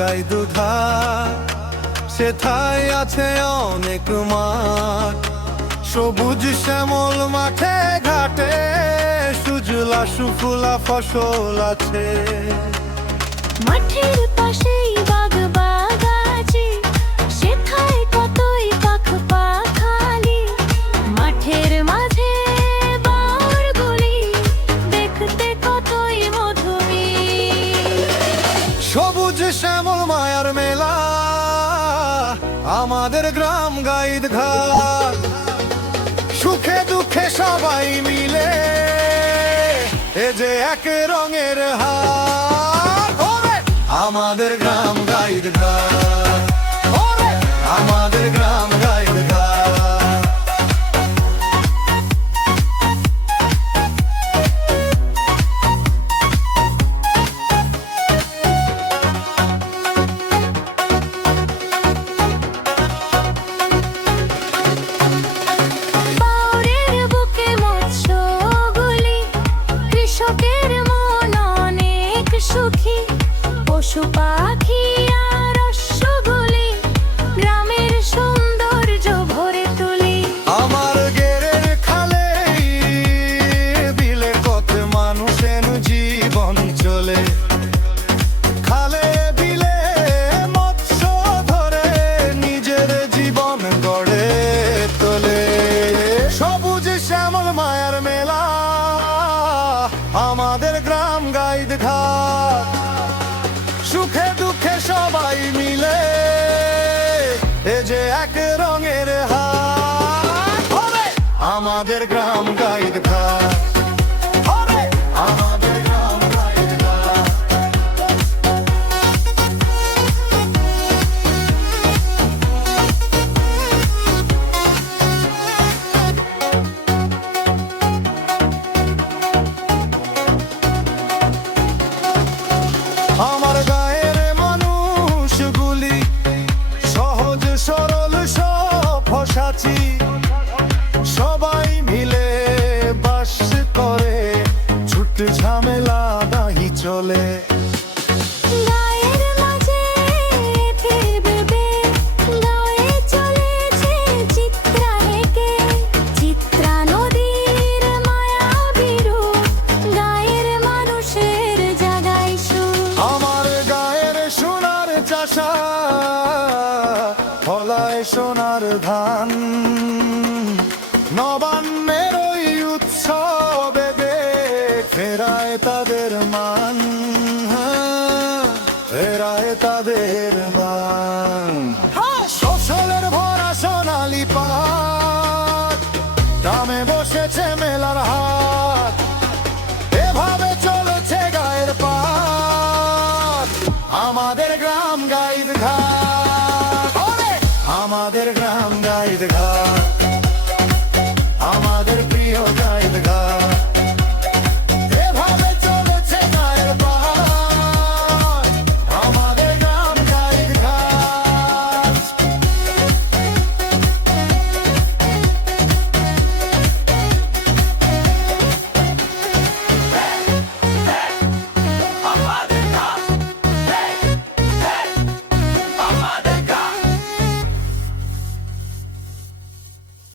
Guide ঘাট, সেথায় আছে অনেক মাঠ, সবুজ শ্যামল মাঠে ঘাটে সুজলা সুফলা ফসল আছে। মাঠের পাশেই বাগ বাগাছি, সেথায় কতই পাখ পাখালি, মাঠের মাঝে বাউরগুলি, দেখতে কতই মধুমিল। সবুজ শ্যামল মায়ার মেলা আমাদের গ্রাম গাইদ ঘাট, সুখে দুঃখে সবাই মিলে এ যে এক রঙের হাট। ওরে আমাদের গ্রাম গাইদ ঘাট, ওরে আমাদের গ্রাম গাইদ ঘাট। বাউরের বুকে মৎস্যগুলি, কৃষকের মন অনেক সুখী, পশু পাখি আর অশ্বগুলি, গ্রামের সৌন্দর্য ভরে তুলি। আমার গেরের খালে বিলে কত মানুষের জীবন চলে, খালে বিলে মৎস্য ধরে নিজের জীবন গড়ে তোলে। সবুজ শ্যামল মায়ার মেলা আমাদের গ্রাম গাইদ ঘাট, সুখে দুঃখে সবাই মিলে এ যে এক রঙের হাট। ওরে আমাদের গ্রাম গাইদ ঘাট, ওরে আমাদের গ্রাম গাইদ ঘাট। আমার গায়ের মানুষগুলি সহজ সরল সভ্যসাচী, সবাই মিলে বাস করে, ছুট ঝামেলা দাহি চলে। গায়ের মাঝে ফিরবে, গায়ে চলেছে চিত্রা হেঁকে, চিত্রা নদীর মায়াবী রূপ, গায়ের মানুষের জাগায় সুর। আমার গায়ের সোনার চাষা ফলায় সোনার ধান, নবান্নের ওই উৎসবে ফেরায় তাদের মান, ফেরায় তাদের মান। ফসলের ভরা সোনালি পাট, দামে বসেছে মেলার হাট, এভাবে চলেছে গায়ের পাট। আমাদের গ্রাম গাইদ ঘাট, ওরে আমাদের গ্রাম গাইদ ঘাট।